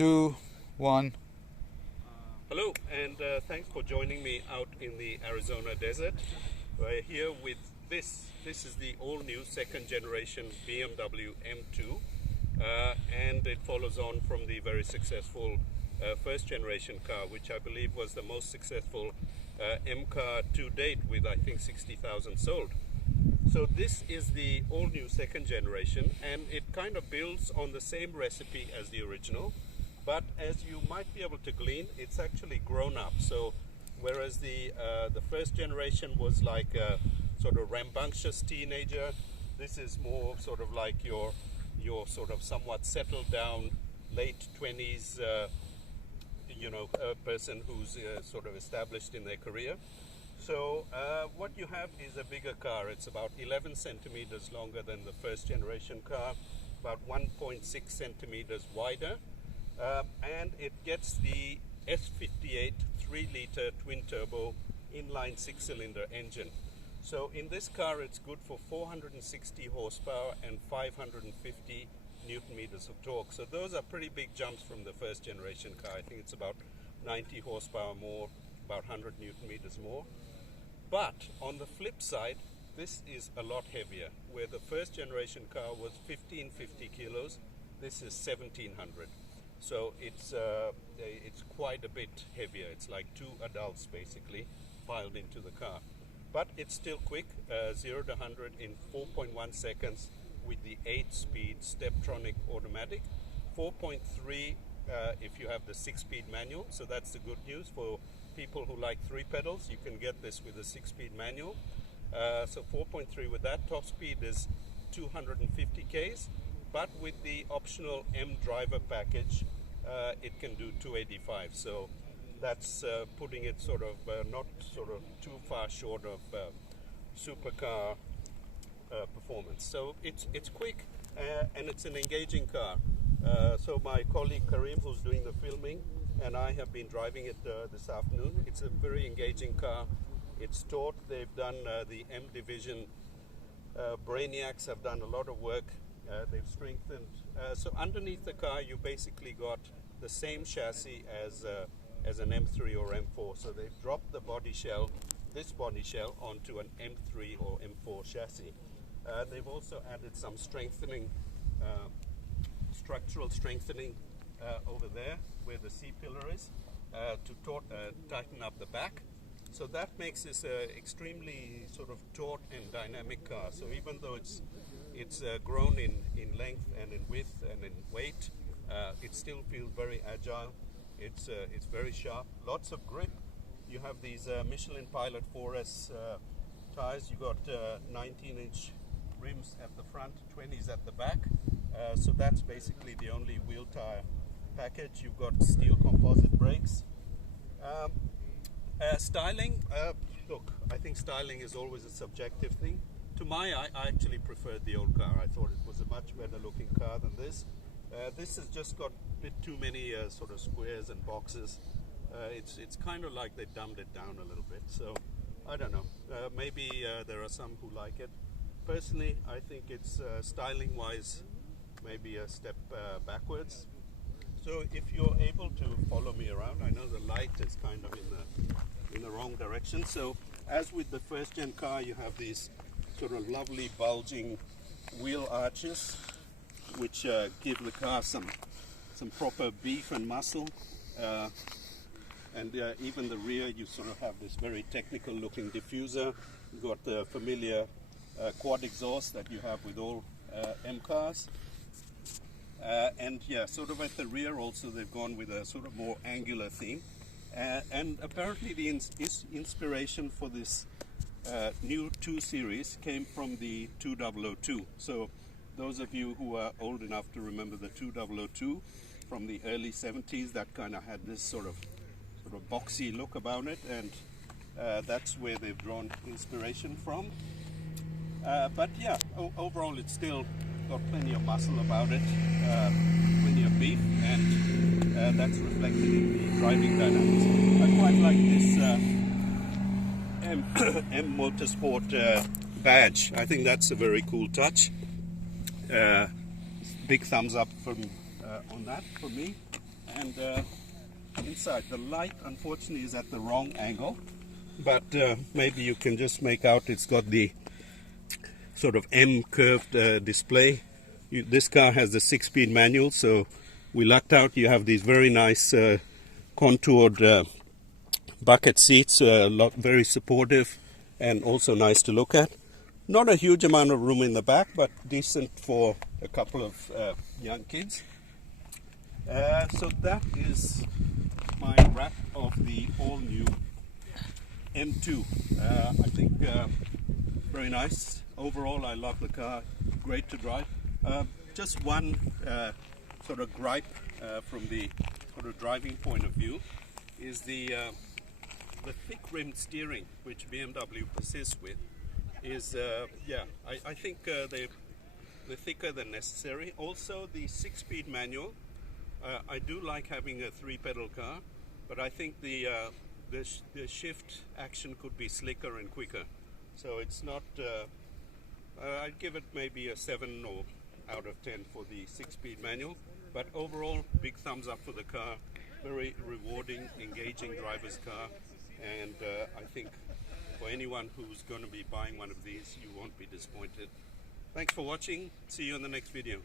2, 1. Hello, and thanks for joining me out in the Arizona desert. We're here with this is the all-new second generation BMW M2, and it follows on from the very successful first generation car, which I believe was the most successful M car to date, with I think 60,000 sold. So this is the all-new second generation, and it kind of builds on the same recipe as the original, but as you might be able to glean, it's actually grown up. So whereas the first generation was like a sort of rambunctious teenager, this is more sort of like your sort of somewhat settled down late 20s person who's sort of established in their career. So what you have is a bigger car. It's about 11 centimeters longer than the first generation car, about 1.6 centimeters wider, and it gets the S58 3-liter twin-turbo inline 6-cylinder engine. So in this car it's good for 460 horsepower and 550 Newton meters of torque. So those are pretty big jumps from the first generation car. I think it's about 90 horsepower more, about 100 Newton meters more. But on the flip side, this is a lot heavier. Where the first generation car was 1550 kilos, this is 1700. So it's quite a bit heavier. It's like two adults basically piled into the car. But it's still quick, 0 to 100 in 4.1 seconds with the 8-speed Steptronic automatic, 4.3 if you have the 6-speed manual. So that's the good news for people who like 3 pedals. You can get this with a 6-speed manual. So 4.3 with that. Top speed is 250 k's, but with the optional M driver package, it can do 285. So that's putting it sort of not sort of too far short of supercar performance. So it's quick and it's an engaging car. So my colleague Karim, who's doing the filming, and I have been driving it this afternoon. It's a very engaging car. It's taut. They've done the M division brainiacs have done a lot of work. They've strengthened. So underneath the car, you basically got the same chassis as an M3 or M4. So they've dropped the body shell, this body shell, onto an M3 or M4 chassis. They've also added some strengthening, structural strengthening over there where the C-pillar is to tighten up the back. So that makes this extremely sort of taut and dynamic car. So even though it's grown in length and in width and in weight, it still feels very agile. It's very sharp, lots of grip. You have these Michelin Pilot 4S tires. You got 19-inch rims at the front, 20s at the back. So that's basically the only wheel tire package. You've got steel composite brakes. Styling, look, I think styling is always a subjective thing. To my eye, I actually preferred the old car. I thought it was a much better looking car than this. This has just got a bit too many sort of squares and boxes. It's kind of like they dumbed it down a little bit. So I don't know. Maybe there are some who like it. Personally, I think it's styling-wise maybe a step backwards. So if you're able to follow me around, I know the light is kind of in the wrong direction. So as with the first gen car, you have these sort of lovely bulging wheel arches, which give the car some proper beef and muscle. And even the rear, you sort of have this very technical looking diffuser. You've got the familiar quad exhaust that you have with all M cars. And yeah, sort of at the rear also they've gone with a sort of more angular theme. And apparently the inspiration for this new 2 series came from the 2002. So those of you who are old enough to remember the 2002 from the early 70s, that kind of had this sort of boxy look about it, and that's where they've drawn inspiration from. But yeah, overall it's still got plenty of muscle about it, plenty of beef, and that's reflected in the driving dynamics. I quite like this M Motorsport badge. I think that's a very cool touch. Big thumbs up on that for me. And inside, the light unfortunately is at the wrong angle, but maybe you can just make out it's got the sort of M curved display. This car has the 6-speed manual, so we lucked out. You have these very nice contoured bucket seats, very supportive and also nice to look at. Not a huge amount of room in the back, but decent for a couple of young kids. So that is my wrap of the all-new M2. I think very nice. Overall, I love the car. Great to drive. Just one sort of gripe from the sort of driving point of view is the thick-rimmed steering, which BMW persists with. Is I think they're thicker than necessary. Also, the 6-speed manual. I do like having a 3-pedal car, but I think the shift action could be slicker and quicker. So it's not. I'd give it maybe a 7 or out of 10 for the 6-speed manual. But overall, big thumbs up for the car. Very rewarding, engaging driver's car, and I think for anyone who's going to be buying one of these, you won't be disappointed. Thanks for watching. See you in the next video.